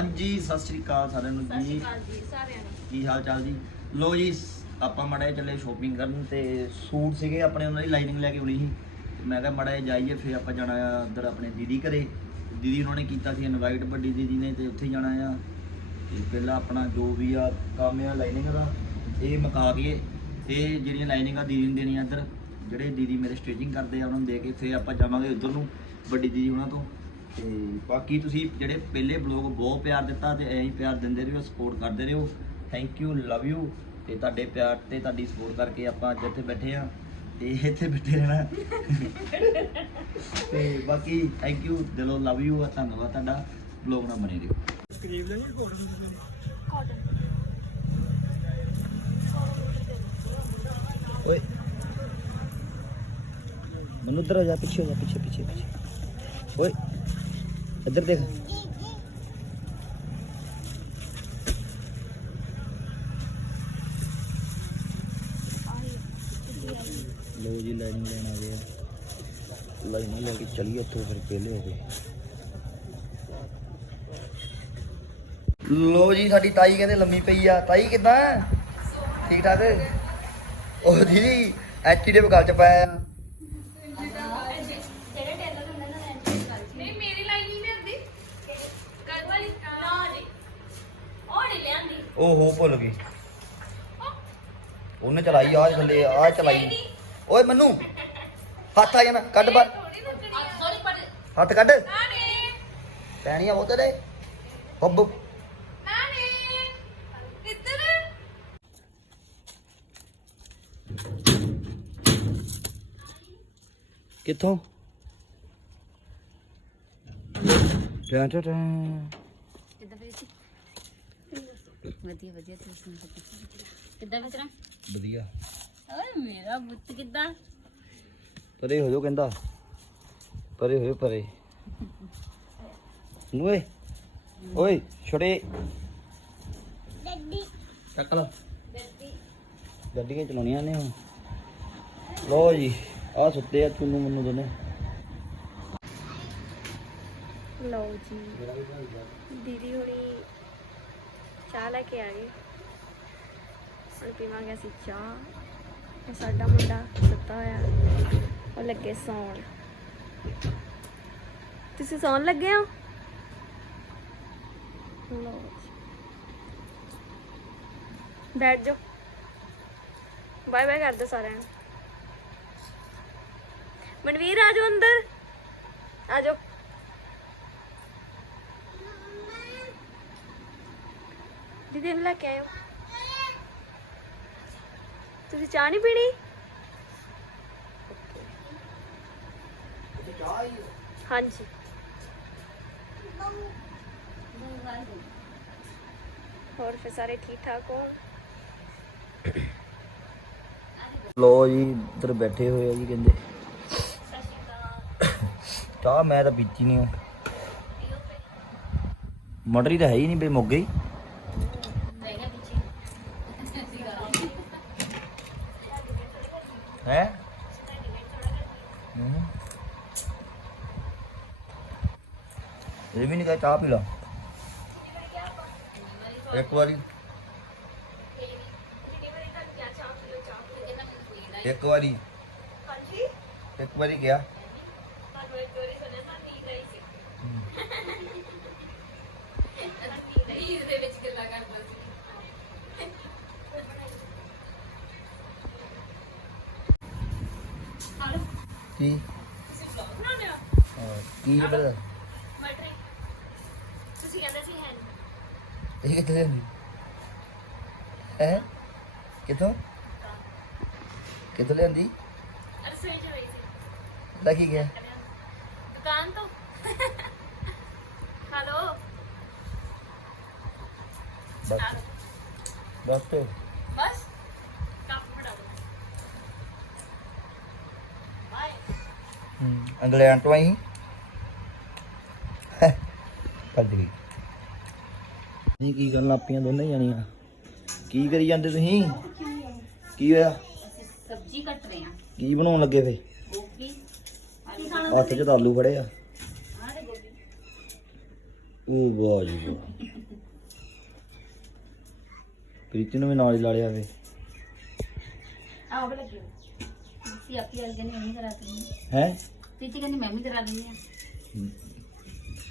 ਹਾਂਜੀ ਸਤਿ ਸ੍ਰੀ ਅਕਾਲ ਸਾਰਿਆਂ ਨੂੰ। ਸਤਿ ਸ਼੍ਰੀ ਜੀ। ਅਕਾਲ ਜੀ ਸਾਰਿਆਂ ਨੂੰ। ਕੀ ਹਾਲ ਚਾਲ ਜੀ? ਲੋ ਜੀ ਸ- ਆਪਾਂ ਮੜਾ ਚੱਲੇ ਸ਼ੋਪਿੰਗ ਕਰਨ ਤੇ ਸੂਟ ਸੀਗੇ ਆਪਣੇ ਉਹਨਾਂ ਦੀ ਲਾਈਨਿੰਗ ਲੈ ਕੇ ਆਉਣੀ ਸੀ। ਤੇ ਮੈਂ ਕਿਹਾ ਮੜਾ ਜਾਈਏ ਫਿਰ ਆਪਾਂ ਜਾਣਾ ਆ ਉਧਰ ਆਪਣੇ ਦੀਦੀ ਘਰੇ। ਦੀਦੀ ਉਹਨਾਂ ਨੇ ਕੀਤਾ ਸੀ ਇਨਵਾਈਟ ਵੱਡੀ ਦੀਦੀ ਨੇ ਤੇ ਉੱਥੇ ਜਾਣਾ ਆ। ਤੇ ਪਹਿਲਾਂ ਆਪਣਾ ਜੋ ਵੀ ਆ ਕੰਮ ਆ ਲਾਈਨਿੰਗ ਦਾ ਇਹ ਮੁਕਾ ਕੇ ਇਹ ਜਿਹੜੀਆਂ ਲਾਈਨਿੰਗ ਦੀਦੀ ਨੂੰ ਦੇਣੀਆਂ ਇੱਧਰ। ਜਿਹੜੇ ਦੀਦੀ ਮੇਰੇ ਸਟਿਚਿੰਗ ਕਰਦੇ ਆ ਉਹਨਾਂ ਨੂੰ ਦੇ ਕੇ ਫਿਰ ਆਪਾਂ ਜਾਵਾਂਗੇ ਉਧਰ ਨੂੰ ਵੱਡੀ ਦੀਦੀ ਉਹਨਾਂ ਤੋਂ। ਤੇ ਬਾਕੀ ਤੁਸੀਂ ਜਿਹੜੇ ਪਹਿਲੇ ਬਲੌਗ ਬਹੁਤ ਪਿਆਰ ਦਿੱਤਾ ਤੇ ਐਂ ਹੀ ਪਿਆਰ ਦਿੰਦੇ ਰਹੋ ਸਪੋਰਟ ਕਰਦੇ ਰਹੋ। ਥੈਂਕ ਯੂ ਲਵ ਯੂ ਤੇ ਤੁਹਾਡੇ ਪਿਆਰ ਤੇ ਤੁਹਾਡੀ ਸਪੋਰਟ ਕਰਕੇ ਆਪਾਂ ਅੱਜ ਇੱਥੇ ਬੈਠੇ ਆ ਤੇ ਇੱਥੇ ਬੈਠੇ ਰਹਿਣਾ। ਤੇ ਬਾਕੀ ਥੈਂਕ ਯੂ ਦਿਲੋਂ ਲਵ ਯੂ ਆ, ਧੰਨਵਾਦ ਤੁਹਾਡਾ। ਬਲੌਗ ਨਾਲ ਬਣੇ ਰਹੋ। ਓਏ। ਮਨੂ ਉਧਰ ਆ ਜਾ, ਪਿੱਛੇ ਹੋ ਜਾ, ਪਿੱਛੇ ਪਿੱਛੇ ਪਿੱਛੇ। ਓਏ। ਇੱਧਰ ਦੇਖ। ਲੋ ਜੀ ਲਾਈਨ ਲੈਣ ਆ ਗਏ ਲਾਈਨ ਲੈ ਕੇ ਚਲੀ ਉੱਥੋਂ ਫਿਰ ਪਹਿਲੇ ਹੋ ਗਏ ਲੋ ਜੀ, ਸਾਡੀ ਤਾਈ ਕਹਿੰਦੇ ਲੰਮੀ ਪਈ ਆ। ਤਾਈ, ਕਿਦਾਂ? ਠੀਕ ਠਾਕ? ਉਹ ਦੀਦੀ ਐਚਡੀ ਦੇ ਬਗਲ ਚ ਪਾਇਆ ਆ ਜਿਹੜੇ ਟੇਲਰ ਹੁੰਦੇ ਨਾ ਨਹੀਂ ਮੇਰੀ ਲਾਈਨਿੰਗ ਨਹੀਂ ਹੁੰਦੀ ਕਰ ਵਾਲੀ ਨਾ ਜੀ ਉਹ ਨਹੀਂ ਲਿਆਂਦੀ ਓਹੋ ਭੁੱਲ ਗਈ। ਉਹਨੇ ਚਲਾਈ ਆ ਥੱਲੇ ਆ ਚਲਾਈ। ਓਏ ਮੰਨੂ, ਹੱਥ ਆ ਜਾਣਾ, ਕੱਢ ਬਾਹਰ। ਥੋੜੀ ਲੱਗਣੀ ਹੱਥ ਕੱਢ। ਨਾਨੀ ਪੈਣੀਆਂ ਉਹ ਤੇਰੇ ਹੁੱਬ। ਕਿੱਥੋਂ? ਟਾ ਟਾ। ਵਧੀਆ ਵਧੀਆ ਤੁਸੀਂ ਸੁਣ ਕਿੱਦਾਂ ਵੇਚਣਾ ਵਧੀਆ। ਓਏ ਮੇਰਾ ਬੁੱਤ ਕਿੱਦਾਂ? ਪਰੇ ਹੋ ਜਾਓ ਕਹਿੰਦਾ। ਪਰੇ ਹੋਏ ਪਰੇ। ਓਏ ਓਏ ਛੋੜੇ ਡੱਡੀ। ਚੱਕ ਲਾ। ਡੱਡੀ। ਗੱਡੀਆਂ ਚਲਾਉਣੀਆਂ ਨੇ ਹੁਣ। ਲੋ ਜੀ ਆ ਸੁੱਤੇ ਆ ਚੁੰਨੂ ਮੰਨੂ ਦੋਨੇ। ਲਓ ਜੀ। ਦੀਦੀ ਹੁਣੀ ਚਾਹ ਲੈ ਕੇ ਆ ਗਏ ਹੁਣ ਪੀਵਾਂਗੇ ਅਸੀਂ ਚਾਹ। ਸਾਡਾ ਮੁੰਡਾ ਸੁੱਤਾ ਹੋਇਆ। ਉਹ ਲੱਗੇ ਸੌਣ। ਤੁਸੀਂ ਸੌਣ ਲੱਗੇ ਹੋ? ਲਓ ਬੈਠ ਜਾਓ। ਬਾਏ ਬਾਏ ਕਰਦੇ ਸਾਰਿਆਂ ਨੂੰ। ਮਨਵੀਰ ਆ ਜਾਓ ਅੰਦਰ। ਆ ਦੀਦੀ ਨੂੰ ਲੈ ਕੇ ਆਇਓ। ਤੁਸੀਂ ਚਾਹ ਨਹੀਂ ਪੀਣੀ? ਹਾਂਜੀ। ਹੋਰ ਫਿਰ ਸਾਰੇ ਠੀਕ ਠਾਕ ਹੋ? ਲੋ ਜੀ ਇੱਧਰ ਬੈਠੇ ਹੋਏ ਆ ਜੀ ਕਹਿੰਦੇ। ਚਾਹ ਮੈਂ ਤਾਂ ਪੀਤੀ ਨਹੀਂ ਮਟਰੀ ਤਾਂ ਹੈ ਹੀ ਨਹੀਂ ਬੇ ਮੁੱਕ ਗਈ। ਇਹ ਵੀ ਨਹੀਂ ਕਹਾ ਚਾਹ ਪੀ ਲਾ। ਇੱਕ ਵਾਰੀ। ਇੱਕ ਵਾਰੀ। ਹਾਂਜੀ ਇੱਕ ਵਾਰੀ ਗਿਆ ਤੁਹਾਨੂੰ ਇੱਕ ਵਾਰੀ ਤੁਸੀਂ ਕਹਿੰਦੇ ਸੀ ਹੈ ਇਹ ਕਿੱਥੇ ਲੈਂਦੀ ਹੈ? ਕਿੱਥੋਂ? ਕਿੱਥੋਂ ਲੈਂਦੀ ਅਰਸੇ ਚ ਹੋਈ ਸੀ। ਲੈ ਕੀ ਗਿਆ? ਦੁਕਾਨ ਤੋਂ। ਹਲੋ। ਬਸ। ਬਸ ਤੇ। ਬਸ। ਕੱਪ ਫੜਾ ਦੋ ਬਾਏ। ਇੰਗਲੈਂਡ ਤੋਂ ਆਈ? ਕੱਢ ਗਈ। ਨਹੀਂ ਕੀ ਕਰਨ ਲੱਪੀਆਂ ਦੋਨੇ ਜਾਣੀਆਂ। ਕੀ ਕਰੀ ਜਾਂਦੇ ਤੁਸੀਂ? ਕੀ ਹੋਇਆ? ਸਬਜ਼ੀ ਕੱਟ ਰਹੇ ਆ ਕੀ ਬਣਾਉਣ ਲੱਗੇ ਫੇ? ਗੋਭੀ। ਹੱਥ 'ਚ ਤਾਂ ਆਲੂ ਫੜੇ ਆ। ਉਹ ਵਾਹ ਜੀ ਵਾਹ। ਪ੍ਰੀਤੀ ਨੂੰ ਵੀ ਨਾਲ ਹੀ ਲਾ ਲਿਆ ਵੇ ਆਹ ਬੜਾ ਲੱਗੀ ਸੀ ਆਪੀ ਮੈਂ ਵੀ ਕਰਾ ਦਿੰਦੀ ਹੈ। ਪ੍ਰੀਤੀ ਕਹਿੰਦੀ ਮੈਂ ਵੀ ਕਰਾ ਦਿੰਦੀ ਆ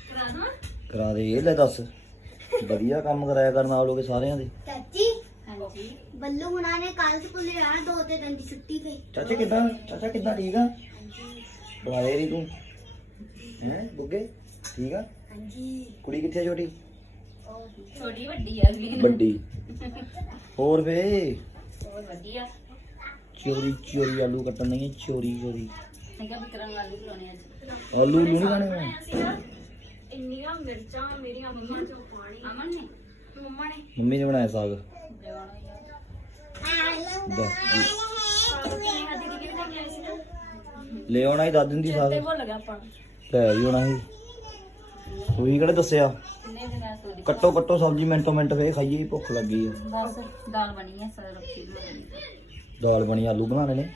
ਕਰਾ ਦਵਾਂ ਕਰਾ ਦੇ ਇਹ ਲੈ ਦੱਸ। ਵਧੀਆ ਕੰਮ ਕਰਾਇਆ ਕਰਨ ਆਪ ਲੋਕੇ ਸਾਰਿਆਂ ਦੇ। ਚਾਚੀ ਹਾਂਜੀ। ਬੱਲੂ ਹੁਣਾਂ ਨੇ ਕੱਲ ਸਕੂਲੇ ਜਾਣਾ ਦੋ ਤੇ ਦਿਨ ਦੀ ਛੁੱਟੀ ਤੇ। ਚਾਚਾ ਕਿੱਦਾਂ ਚਾਚਾ ਕਿੱਦਾਂ ਠੀਕ ਆ? ਬਣਾਏ ਰੀ ਤੂੰ। ਹੈ ਬੁੱਗੇ? ਠੀਕ ਆ? ਹਾਂਜੀ। ਕੁੜੀ ਕਿੱਥੇ ਆ ਛੋਟੀ? ਛੋਟੀ ਵੱਡੀ ਆ ਅਗਲੀ। ਵੱਡੀ। ਹੋਰ ਵੇ ਹੋਰ ਵੱਡੀ ਆ ਚੋਰੀ ਚੋਰੀ ਆਲੂ ਕੱਟਣ ਨਹੀਂ ਚੋਰੀ ਚੋਰੀ। ਅੱਜ। ਆਲੂ ਨਹੀਂ ਇੰਨੀਆਂ ਮਿਰਚਾਂ ਮੇਰੀਆਂ ਮੰਮਾ ਚੋਂ ਅਮਨ ਨੇ? ਮੰਮਾ ਨੇ? ਮੰਮੀ ਨੇ ਬਣਾਇਆ ਸਾਗ। ਲੈ ਆਉਣਾ ਹੀ ਦੱਸ ਦਿੰਦੀ ਸਾਗ। ਤੇ ਭੁੱਲ ਗਿਆ ਆਪਾਂ। ਲੈ ਵੀ ਆਉਣਾ ਸੀ। ਤੁਸੀਂ ਕਿਹੜੇ ਦੱਸਿਆ? ਕਿੰਨੇ ਦਿਨ ਆ ਸੋਦੀ ਕੱਟੋ ਕੱਟੋ ਸਬਜ਼ੀ ਮਿੰਟੋ ਮਿੰਟ ਫੇਰ ਖਾਈਏ ਭੁੱਖ ਲੱਗੀ ਆ। ਬਸ ਦਾਲ ਬਣੀ ਹੈ ਸਰ ਰੱਖੀ ਬਣਾਉਣੀ ਦਾਲ ਬਣੀ ਆਲੂ ਬਣਾਣੇ ਨੇ?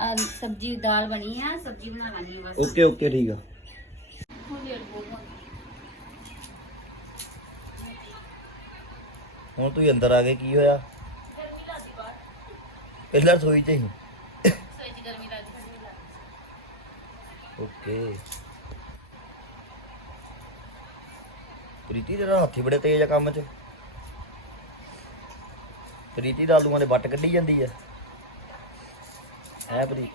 ਆ ਸਬਜੀ ਦਾਲ ਬਣੀ ਹੈ ਸਬਜੀ ਬਣਾ ਲੈਣੀ ਹੈ ਬਸ। ਓਕੇ ਓਕੇ ਠੀਕ ਆ। ਹੁਣ ਤੁਸੀਂ ਅੰਦਰ ਆ ਗਏ, ਕੀ ਹੋਇਆ? ਗਰਮੀ ਲੱਗਦੀ ਬਾਹਰ ਪਹਿਲਾਂ ਰਸੋਈ ਚ ਹੀ ਸੋਈ ਚ ਗਰਮੀ ਲੱਗਦੀ ਓਕੇ। ਪ੍ਰੀਤੀ ਤੇਰਾ ਹੱਥੀ ਬੜੇ ਤੇਜ਼ ਆ ਕੰਮ 'ਚ। ਪ੍ਰੀਤੀ ਦਾ ਆਲੂਆਂ ਦੇ ਵੱਟ ਕੱਢੀ ਜਾਂਦੀ ਆ। ਹੈ ਪ੍ਰੀ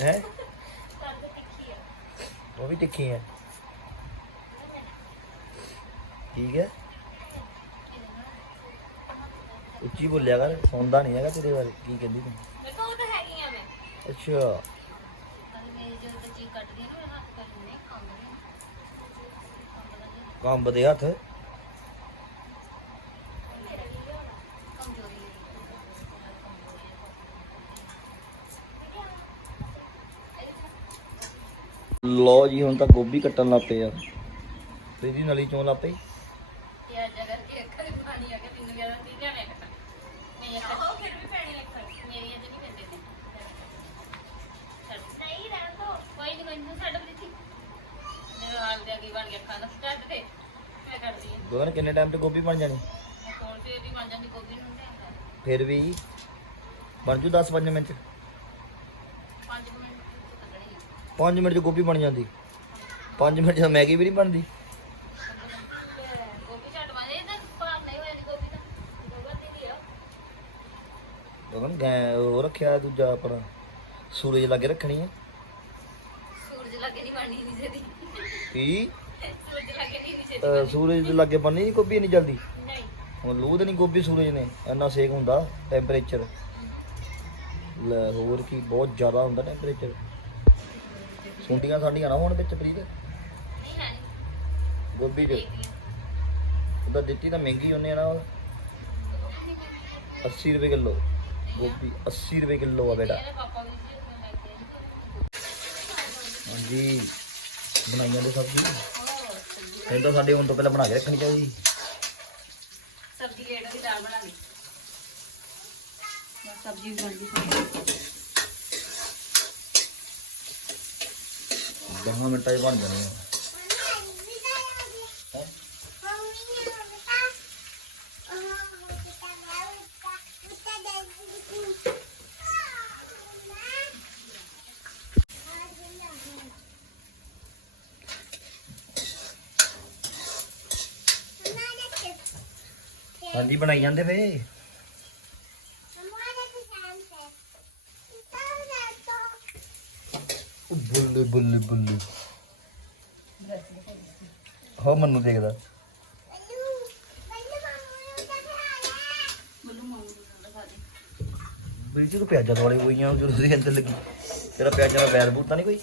ਹੈ? ਉਹ ਵੀ ਤਿੱਖੀ ਆ। ਠੀਕ ਹੈ। ਉੱਚੀ ਬੋਲਿਆ ਕਰ ਸੁਣਦਾ ਨਹੀਂ ਹੈਗਾ ਤੇਰੇ ਬਾਰੇ ਕੀ ਕਹਿੰਦੀ ਤੂੰ? ਤਾਂ ਹੈਗੀ ਆ ਮੈਂ। ਅੱਛਾ। ਕਦੇ ਮੇਰੀ ਜਦੋਂ ਤੇ ਚੀਜ਼ ਕੱਟਦੀ ਆ ਨਾ ਮੇਰਾ ਹੱਥ ਨਹੀਂ ਕਮਜ਼ੋਰੀ ਲੋ ਜੀ ਹੁਣ ਤਾਂ ਗੋਭੀ ਕੱਟਣ ਲੱਗ ਪਏ ਆ। ਤੇਰੀ ਨਲੀ ਚੋਂ ਲੱਗ ਪਈ ਇਹ ਅੱਜ ਅਗਰ ਕਿ ਅੱਖਾਂ ਦੇ ਪਾਣੀ ਆ ਕੇ ਤਿੰਨ ਗਿਆ ਤਾਂ ਤੀਜਾ ਮੈਂ ਕੱਟਾਂ ਮੇਰੀ ਅੱਖਾਂ ਫਿਰ ਵੀ ਪੈਣੀ ਅੱਖਾਂ ਮੇਰੀ ਅੱਜ ਨਹੀਂ ਪੈਂਦੇ ਨੇ ਛੱਡ ਨਹੀਂ ਰਹਿਣ ਦੋ ਕੋਈ ਨਹੀਂ ਕੋਈ ਨਹੀਂ ਛੱਡ ਪ੍ਰੀਤੀ ਮੇਰੇ ਹਾਲ ਦੇ ਅੱਗੇ ਬਣ ਗਿਆ ਖਾਣਾ ਛੱਡ ਦੇ ਮੈਂ ਕਰਦੀ ਹਾਂ। ਦੋਨ ਕਿੰਨੇ ਟਾਈਮ ਤੇ ਗੋਭੀ ਬਣ ਜਾਣੀ? ਮੈਂ ਫੋਨ ਤੇ ਵੀ ਬਣ ਜਾਂਦੀ ਗੋਭੀ ਨੂੰ ਤੇ ਫਿਰ ਵੀ ਬਣ ਜੂ 10 5 ਮਿੰਟ? 5 ਮਿੰਟ ਕੱਢਣੀ ਆ। 5 ਮਿੰਟ ਚ ਗੋਭੀ ਬਣ ਜਾਂਦੀ। 5 ਮਿੰਟ ਚ ਮੈਗੀ ਵੀ ਨਹੀਂ ਬਣਦੀ। ਗੋਭੀ ਛੱਡ ਮਾਰੇ ਇਹਦਾ ਭਾਰ ਨਹੀਂ ਹੋਇਆ ਦੀ ਗੋਭੀ ਦਾ। ਗੋਭੀ ਦੀ ਵੀ ਆ। ਦੋਨ ਗੈ ਉਹ ਰੱਖਿਆ ਦੂਜਾ ਆਪਣਾ ਸੂਰਜ ਲਾਗੇ ਰੱਖਣੀ ਹੈ ਸੂਰਜ ਲੱਗੇ ਨਹੀਂ ਬਣਨੀ ਨਹੀਂ ਜਦੀ ਕੀ ਸੂਰਜ ਲੱਗੇ ਨਹੀਂ ਨਹੀਂ ਅਹ ਸੂਰਜ ਦੇ ਲਾਗੇ ਬਣਨੀ ਨਹੀਂ ਗੋਭੀ ਨਹੀਂ ਜਲਦੀ? ਨਹੀਂ। ਹੁਣ ਲੂਦ ਨਹੀਂ ਗੋਭੀ ਸੂਰਜ ਨੇ ਇੰਨਾ ਸੇਕ ਹੁੰਦਾ ਟੈਂਪਰੇਚਰ ਲੈ ਹੋਰ ਕੀ ਬਹੁਤ ਜ਼ਿਆਦਾ ਹੁੰਦਾ ਟੈਂਪਰੇਚਰ ਸੁੰਡੀਆਂ ਸਾਡੀਆਂ ਨਾ ਹੋਣ ਵਿੱਚ ਪ੍ਰੀਤ। ਨਹੀਂ ਹੈ ਨਹੀਂ ਗੋਭੀ ਚ। ਉਹਦਾ ਦਿੱਤੀ ਤਾਂ ਮਹਿੰਗੀ ਹੁੰਨੇ ਆ ਨਾ ਉਹ। 80 ਰੁਪਏ ਕਿਲੋ। ਗੋਭੀ 80 ਰੁਪਏ ਕਿਲੋ ਆ ਬੇਟਾ। ਲੈ। ਹਾਂਜੀ। ਬਣਾਈਆਂ ਦੇ ਸਬਜ਼ੀ। ਇਹ ਤਾਂ ਸਾਡੇ ਹੁਣ ਤੋਂ ਪਹਿਲਾਂ ਬਣਾ ਕੇ ਰੱਖਣੀ ਚਾਹੀਦੀ। ਸਬਜ਼ੀ ਲੇਟ ਦੀ ਦਾਲ ਬਣਾ ਲਈ। ਸਬਜ਼ੀ ਬਣ ਗਈ। 10 ਮਿੰਟਾਂ 'ਚ ਬਣ ਜਾਣੀ ਹੈਂ? ਹਾਂਜੀ ਬਣਾਈ ਜਾਂਦੇ ਉਹ ਬੱਲੇ ਬੱਲੇ ਬੱਲੇ। ਹੋ ਮੈਨੂੰ ਦੇਖਦਾ। ਬੋਲੂ ਮਾਮੂ ਨੂੰ ਦਿਖਾ ਦੇ ਵੀਰ ਜੀ ਤੂੰ ਪਿਆਜ਼ਾਂ ਵਾਲੇ ਹੋਈਆਂ ਜਦੋਂ ਤੁਸੀਂ ਅੰਦਰ ਲੱਗੀ ਤੇਰਾ ਪਿਆਜ਼ਾਂ ਦਾ ਬੈਰ ਬੂਤਾ ਨਹੀਂ ਕੋਈ?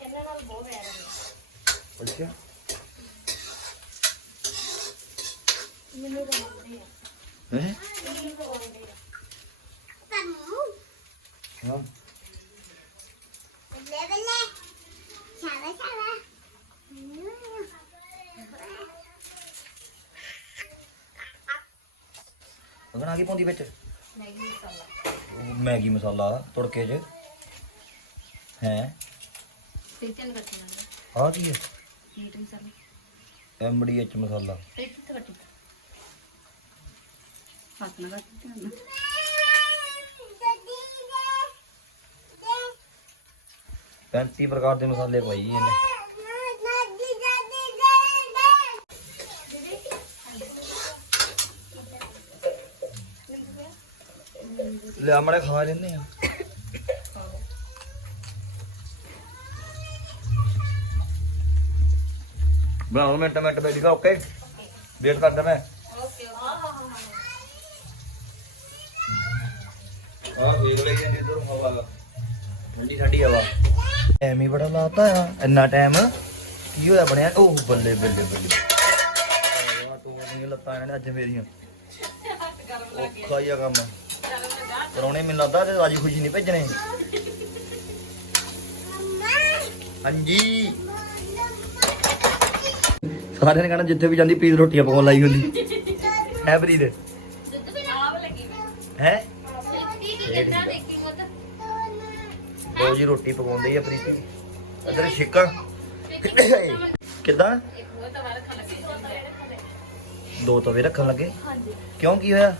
ਇਹਨਾਂ ਨਾਲ ਬਹੁਤ ਹੈ ਅੱਛਾ ਮੈਨੂੰ ਰਮਾਉਂਦੇ ਆ ਹੈ ਆ ਹਾਂ ਅਗਣ ਆ ਗਈ ਪਾਉਂਦੀ ਵਿੱਚ ਮੈਗੀ ਮਸਾਲਾ ਮੈਗੀ ਮਸਾਲਾ ਤੁੜਕੇ 'ਚ ਹੈ ਕੀ ਮੀਟ ਮਸਾਲਾ ਐਮਡੀਐਚ ਮਸਾਲਾ ਤੇ ਕਿੱਥੇ ਕੱਟੀ ਹੱਥ ਨਾਲ ਕੱਟ ਧਿਆਨ ਨਾਲ। ਪੈਂਤੀ ਪ੍ਰਕਾਰ ਦੇ ਮਸਾਲੇ ਪਾਈ ਜੀ ਇਹਨੇ। ਲਿਆ ਮੜੇ ਖਾ ਲੈਨੇ ਆ। ਬਣਾਓ ਮਿੰਟ ਮਿੰਟ ਬੈਠੀ ਓਕੇ ਵੇਟ ਕਰਦਾ ਮੈਂ ਓਕੇ ਹਾਂ ਹਾਂ ਹਾਂ ਆ ਵੇਖ ਲਈ ਜਾਂਦੀ ਇਧਰ ਹਵਾ ਠੰਡੀ ਠੰਡੀ ਹਵਾ। ਟਾਈਮ ਹੀ ਬੜਾ ਲਾਤਾ ਆ ਇੰਨਾ ਟਾਈਮ ਕੀ ਹੋਇਆ ਬਣਿਆ? ਉਹ ਬੱਲੇ ਬੱਲੇ ਬੱਲੇ। ਆ ਤੂੰ ਨਹੀਂ ਲੱਤਾਂ ਇਹਨਾਂ ਨੇ ਅੱਜ ਮੇਰੀਆਂ। ਔਖਾ ਹੀ ਆ ਕੰਮ। ਪਰੌਣੇ ਮੈਨੂੰ ਲੱਗਦਾ ਤੇ ਰਾਜੀ ਖੁਸ਼ੀ ਨਹੀਂ ਭੇਜਣੇ। ਹਾਂਜੀ। ਸਾਰਿਆਂ ਨੇ ਕਹਿਣਾ ਜਿੱਥੇ ਵੀ ਜਾਂਦੀ ਪੀਰ ਰੋਟੀਆਂ ਪਕਾਉਣ ਲਾਈ ਹੁੰਦੀ। ਹੈ ਲੱਗੀ ਮੈਂ ਹੈ? ਦੋ ਜੀ ਰੋਟੀ ਪਕਾਉਂਦੀ ਆ ਪ੍ਰੀਤ। ਇਧਰ ਛਿੱਕਾ ਕਿੱਦਾਂ? ਦੋ ਲੈ ਤਵੇ ਰੱਖਣ ਲੱਗੇ? ਹਾਂਜੀ। ਕਿਉਂ ਕੀ ਹੋਇਆ?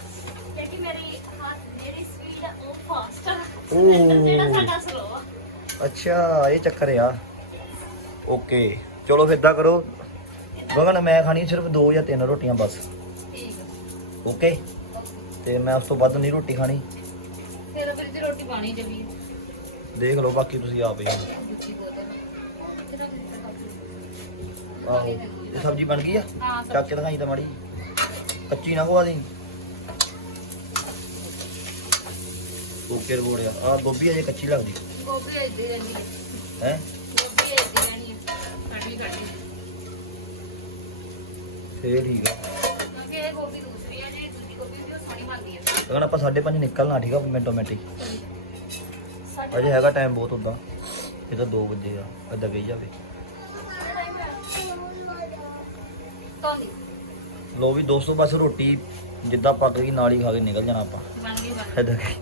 ਕਿਉਂਕਿ ਮੇਰੀ ਹੱਥ ਜਿਹੜੀ ਸਪੀਡ ਆ ਉਹ ਫਾਸਟ ਆ। ਓ। ਜਿਹੜਾ ਸਾਡਾ ਸਲੋ ਆ। ਅੱਛਾ ਇਹ ਚੱਕਰ ਆ। ਓਕੇ। ਚਲੋ ਫਿਰ ਇਦਾਂ ਕਰੋ। ਗਗਨ ਮੈਂ ਖਾਣੀ ਸਿਰਫ ਦੋ ਜਾਂ ਤਿੰਨ ਰੋਟੀਆਂ ਬਸ। ਠੀਕ ਓਕੇ? ਤੇ ਮੈਂ ਉਸ ਤੋਂ ਵੱਧ ਨਹੀਂ ਰੋਟੀ ਖਾਣੀ। ਫਿਰ ਫਿਰ ਦੀ ਰੋਟੀ ਪਾਣੀ ਜਮੀ ਦੇਖ ਲਓ ਬਾਕੀ ਤੁਸੀਂ ਆਪ ਹੀ ਆਹੋ ਇਹ ਸਬਜ਼ੀ ਬਣ ਗਈ ਆ? ਹਾਂ ਚੱਕ ਕੇ ਦਿਖਾਈ ਤਾਂ ਮਾੜੀ ਕੱਚੀ ਨਾ ਖਵਾ ਦੀ ਓਕੇ ਰਿਪੋਰਟ ਆ ਗੋਭੀ ਅਜੇ ਕੱਚੀ ਲੱਗਦੀ। ਗੋਭੀ ਇੱਦੀ ਰਹਿੰਦੀ ਹੈ ਹੈ? ਗੋਭੀ ਇੱਦੀ ਰਹਿਣੀ ਹੈ ਕੱਢੀ ਕੱਢੀ। ਫੇਰ ਠੀਕ ਆ। ਕਿਉਂਕਿ ਇਹ ਗੋਭੀ ਦੂਸਰੀ ਹੈ ਜਿਹੜੀ ਦੂਜੀ ਗੋਭੀ ਵੀ ਉਹ ਸੋਹਣੀ ਬਣਦੀ ਹੈ ਅਗਰ ਆਪਾਂ 5:30 ਨਿਕਲਣਾ ਠੀਕ ਆ ਮਿੰਟੋ ਮਿੰਟ ਹੀ। ਅਜੇ ਹੈਗਾ ਟਾਈਮ ਬਹੁਤ ਹੁੰਦਾ। ਇਹ ਤਾਂ 2 ਵਜੇ ਆ ਅੱਧਾ ਗਈ ਜਾਵੇ ਲੋ ਵੀ ਦੋਸਤੋ ਬਸ ਰੋਟੀ ਜਿੱਦਾਂ ਪੱਕ ਗਈ ਨਾਲ ਹੀ ਖਾ ਕੇ ਨਿਕਲ ਜਾਣਾ ਆਪਾਂ। ਬਣ ਗਈ ਬਣ ਏਦਾਂ ਕਿ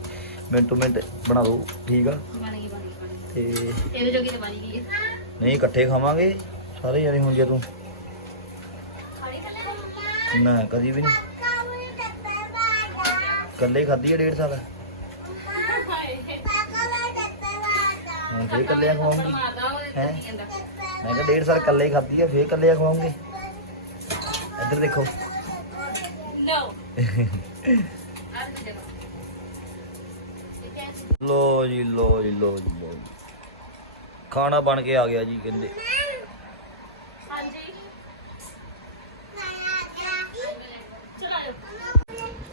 ਮਿੰਟੋ ਮਿੰਟ ਬਣਾ ਦੋ ਠੀਕ ਆ? ਬਣ ਗਈ ਬਣ ਗਈ ਤੇ ਇਹਦੇ ਜੋਗੀ ਤਾਂ ਬਣ ਗਈ ਨਹੀਂ ਇਕੱਠੇ ਖਾਵਾਂਗੇ ਸਾਰੇ ਜਾਣੇ ਹੁਣ ਜੇ ਤੂੰ। ਨਾ ਕਦੀ ਵੀ ਨਹੀਂ। ਇਕੱਲੇ ਹੀ ਖਾਧੀ ਆ ਡੇਢ ਸਾਲ? ਹੁਣ ਫੇਰ ਇਕੱਲੇ ਖਵਾਉਂਗੀ। ਮਾਰਦਾ ਮੈਂ ਕਿਹਾ ਡੇਢ ਸਾਲ ਕੱਲੇ ਖਾਧੀ ਆ, ਫੇਰ ਇਕੱਲੇ ਖਵਾਉਂਗੇ। ਇੱਧਰ ਦੇਖੋ। ਲੋ ਜੀ ਲੋ ਜੀ ਲੋ ਜੀ, ਲੋ ਖਾਣਾ ਬਣ ਕੇ ਆ ਗਿਆ ਜੀ, ਕਹਿੰਦੇ।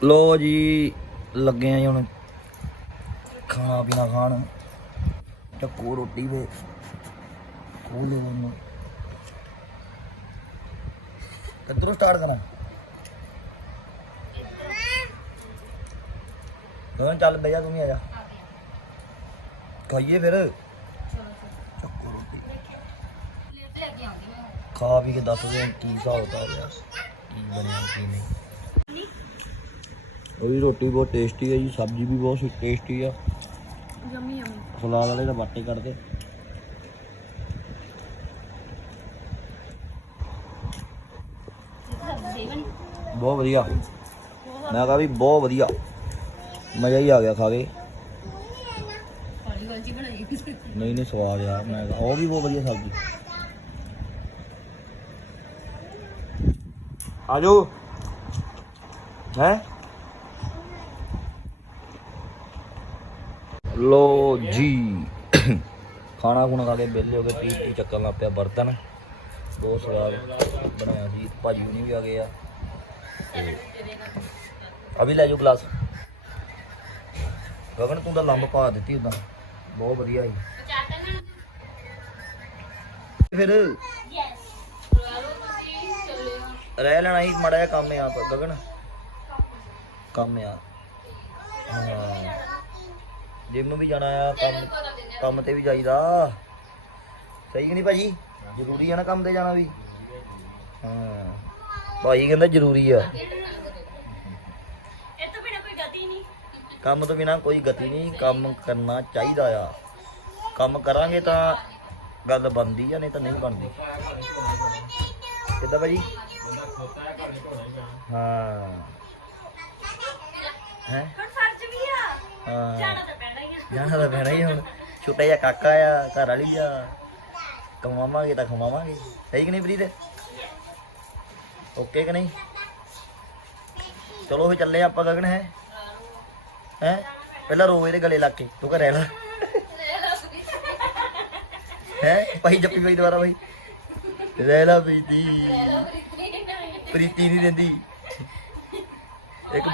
ਲੋ ਜੀ, ਲੱਗੇ ਆ ਜੀ ਹੁਣ। ਖਾਣਾ ਪੀਣਾ ਖਾਣ। ਚੱਕੋ ਰੋਟੀ ਵੇ ਖੋਲ ਲੈ ਉਹਨੂੰ ਕਿੱਧਰੋਂ ਸਟਾਰਟ ਕਰਾਂ ਹਾਂ ਚੱਲ ਬਈਆ ਤੂੰ ਵੀ ਆ ਜਾ ਖਾਈਏ ਫਿਰ ਚੱਕੋ ਰੋਟੀ ਲੈ ਕੇ ਆਉਂਦੀ ਮੈਂ ਖਾ ਪੀ ਕੇ ਦੱਸ ਦੇ ਕੀ ਹਿਸਾਬ ਕਿਤਾਬ ਆ ਕੀ ਬਣਿਆ ਕੀ ਨਹੀਂ ਉਹਦੀ ਰੋਟੀ ਬਹੁਤ ਯਮੀ ਸਲਾਦ ਵਾਲੇ ਤਾਂ ਬਾਟੇ ਕੱਢਦੇ। ਬਹੁਤ ਵਧੀਆ। ਮੈਂ ਕਹਾ ਵੀ ਬਹੁਤ ਵਧੀਆ। ਮਜ਼ਾ ਹੀ ਆ ਗਿਆ ਖਾ ਕੇ। ਨਹੀਂ ਨਹੀਂ ਸਵਾਦ ਆ। ਮੈਂ ਕਿਹਾ ਉਹ ਵੀ ਬਹੁਤ ਵਧੀਆ ਸਬਜ਼ੀ। ਆਜੋ। ਹੈ? ਲੋ ਜੀ। ਖਾਣਾ ਖੁਣਾ ਖਾ ਕੇ ਵਿਹਲੇ ਹੋ ਗਏ ਪੀ ਪੀ ਚੱਕਣ ਲੱਗ ਪਿਆ ਬਰਤਨ। ਬਹੁਤ ਸਵਾਦ ਬਣਿਆ ਸੀ। ਭਾਜੀ ਹੁਣੀ ਵੀ ਆ ਗਏ ਆ। ਅਭੀ ਲੈ ਜਾਓ ਗਲਾਸ। ਗਗਨ, ਤੂੰ ਤਾਂ ਲੰਬ ਪਾ ਦਿੱਤੀ ਉਦਾਂ ਬਹੁਤ ਵਧੀਆ ਸੀ। ਫਿਰ ਰਹਿ ਲੈਣਾ ਹੀ ਮੜਾ ਜਿਹਾ ਕੰਮ ਆ, ਗਗਨ। ਕੰਮ ਆ। ਹਾਂ। ਜਿਮ ਵੀ ਜਾਣਾ ਆ ਕੰਮ ਕੰਮ ਤੇ ਵੀ ਜਾਈਦਾ। ਸਹੀ ਕਿ ਨਹੀਂ ਭਾਜੀ? ਜ਼ਰੂਰੀ ਆ ਨਾ ਕੰਮ ਤੇ ਜਾਣਾ ਵੀ। ਹਾਂ। ਭਾਈ ਕਹਿੰਦਾ ਜ਼ਰੂਰੀ ਆ। ਇਹ ਤੋਂ ਬਿਨਾ ਕੋਈ ਗਤੀ ਨਹੀਂ। ਕੰਮ ਤੋਂ ਬਿਨਾ ਕੋਈ ਗਤੀ ਨਹੀਂ ਕੰਮ ਕਰਨਾ ਚਾਹੀਦਾ ਆ। ਕੰਮ ਕਰਾਂਗੇ ਤਾਂ ਗੱਲ ਬਣਦੀ ਆ ਨਹੀਂ ਤਾਂ ਨਹੀਂ ਬਣਦੀ। ਕਿੱਦਾਂ ਭਾਜੀ? ਹਾਂ। ਹੈ? ਹਾਂ। ਜਾਣਾ ਤਾਂ ਪੈਣਾ ਹੀ ਹੁਣ। ਛੋਟਾ ਜਿਹਾ ਕਾਕਾ ਆ ਘਰ ਵਾਲੀ ਆ ਕਮਾਵਾਂਗੇ ਤਾਂ ਖਵਾਵਾਂਗੇ ਸਹੀ ਕਿ ਨਹੀਂ ਪ੍ਰੀਤ? ਓਕੇ ਕਿ ਨਹੀਂ? ਚਲੋ ਫੇ ਚੱਲੇ ਆਪਾਂ ਗਗਨ ਹੈ? ਹੈ? ਪਹਿਲਾਂ ਰੋ ਇਹਦੇ ਗਲੇ ਲੱਗ ਕੇ ਤੂੰ ਘਰੇ ਰਹਿ ਹੈ? ਭਾਈ ਜੱਪੀ ਭਾਈ ਦੁਬਾਰਾ ਭਾਈ। ਰਹਿ ਲਾ ਪ੍ਰੀਤੀ। ਪ੍ਰੀਤੀ ਨਹੀਂ। ਰਹਿੰਦੀ ਇੱਕ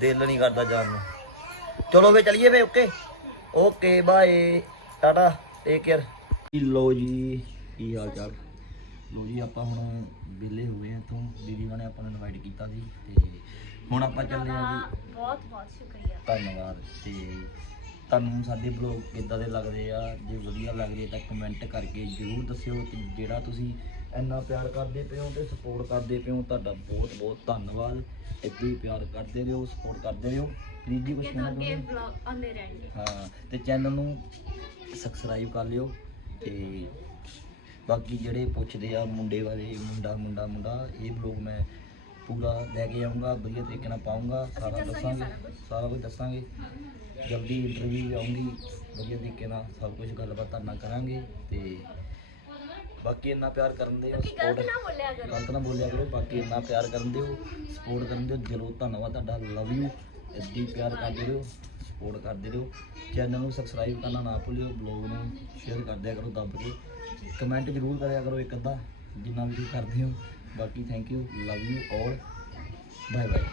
ਦਿਲ ਨਹੀਂ ਕਰਦਾ ਜਾਣ ਨੂੰ। ਚਲੋ ਫੇ ਚਲੀਏ ਫੇ okay okay bye tata take care ਲੋ ਜੀ ਕੀ ਹਾਲ ਚਾਲ ਲੋ ਜੀ ਆਪਾਂ ਹੁਣ ਵਿਹਲੇ ਹੋ ਗਏ ਇੱਥੋਂ। ਦੀਦੀ ਉਹਨਾਂ ਨੇ ਆਪਾਂ ਨੂੰ ਇਨਵਾਈਟ ਕੀਤਾ ਸੀ ਤੇ ਹੁਣ ਆਪਾਂ ਚੱਲੇ ਆ ਜੀ। ਬਹੁਤ ਬਹੁਤ ਸ਼ੁਕਰੀਆ। ਧੰਨਵਾਦ ਤੇ ਤੁਹਾਨੂੰ ਸਾਡੇ ਬਲੌਗ ਕਿੱਦਾਂ ਦੇ ਲੱਗਦੇ ਆ? ਜੇ ਵਧੀਆ ਲੱਗਦੇ ਤਾਂ ਕਮੈਂਟ ਕਰਕੇ ਜਰੂਰ ਦੱਸਿਓ ਤੇ ਜਿਹੜਾ ਤੁਸੀਂ ਇੰਨਾ ਪਿਆਰ ਕਰਦੇ ਪਏ ਹੋ ਤੇ ਸਪੋਰਟ ਕਰਦੇ ਪਏ ਹੋ ਤੁਹਾਡਾ ਬਹੁਤ ਬਹੁਤ ਧੰਨਵਾਦ ਇੱਦਾਂ ਹੀ ਪਿਆਰ ਕਰਦੇ ਰਹੋ ਸਪੋਰਟ ਕਰਦੇ ਰਹੋ। ਪਲੀਜ਼ ਜੀ ਕੁਝ ਕਹਿਣਾ ਅੱਗੇ ਚਾਹੁੰਦੇ ਹੋ? ਵਲੌਗ ਆਉਂਦੇ ਰਹਿਣਗੇ। ਹਾਂ ਤੇ ਚੈਨਲ ਨੂੰ ਸਬਸਕ੍ਰਾਈਬ ਕਰ ਲਿਓ ਤੇ ਬਾਕੀ ਜਿਹੜੇ ਪੁੱਛਦੇ ਆ ਮੁੰਡੇ ਬਾਰੇ ਮੁੰਡਾ ਮੁੰਡਾ ਮੁੰਡਾ ਇਹ ਬਲੌਗ ਮੈਂ ਪੂਰਾ ਲੈ ਕੇ ਆਉਂਗਾ ਵਧੀਆ ਤਰੀਕੇ ਨਾਲ ਪਾਉਂਗਾ ਸਾਰਾ ਦੱਸਾਂਗੇ ਸਾਰਾ ਕੁਝ ਦੱਸਾਂਗੇ। ਜਲਦੀ ਇੰਟਰਵਿਊ ਆਉਂਗੀ ਵਧੀਆ ਤਰੀਕੇ ਨਾਲ ਸਭ ਕੁਝ ਗੱਲਬਾਤ ਤੁਹਾਡੇ ਨਾਲ ਕਰਾਂਗੇ ਤੇ ਬਾਕੀ ਇੰਨਾ ਪਿਆਰ ਕਰਨ ਦੇ ਸਪੋਰਟ ਨਾ ਬੋਲਿਆ ਕਰੋ। ਗਲਤ ਨਾ ਬੋਲਿਆ ਕਰੋ ਬਾਕੀ ਇੰਨਾ ਪਿਆਰ ਕਰਨ ਦਿਓ ਸਪੋਰਟ ਕਰਨ ਦਿਓ ਦਿਲੋਂ ਧੰਨਵਾਦ ਤੁਹਾਡਾ ਲਵ ਯੂ ਹੀ ਪਿਆਰ ਕਰਦੇ ਰਹੋ ਸਪੋਰਟ ਕਰਦੇ ਰਹੋ। ਚੈਨਲ ਨੂੰ ਸਬਸਕ੍ਰਾਈਬ ਕਰਨਾ ਨਾ ਭੁੱਲਿਓ ਬਲੌਗ ਨੂੰ ਸ਼ੇਅਰ ਕਰ ਦਿਆ ਕਰੋ ਦੱਬ ਕੇ। ਕਮੈਂਟ ਜ਼ਰੂਰ ਕਰਿਆ ਕਰੋ ਇੱਕ ਅੱਧਾ ਜਿੰਨਾ ਵੀ ਤੁਸੀਂ ਕਰਦੇ ਹੋ। ਬਾਕੀ ਥੈਂਕ ਯੂ ਲਵ ਯੂ ਔਰ ਬਾਏ ਬਾਏ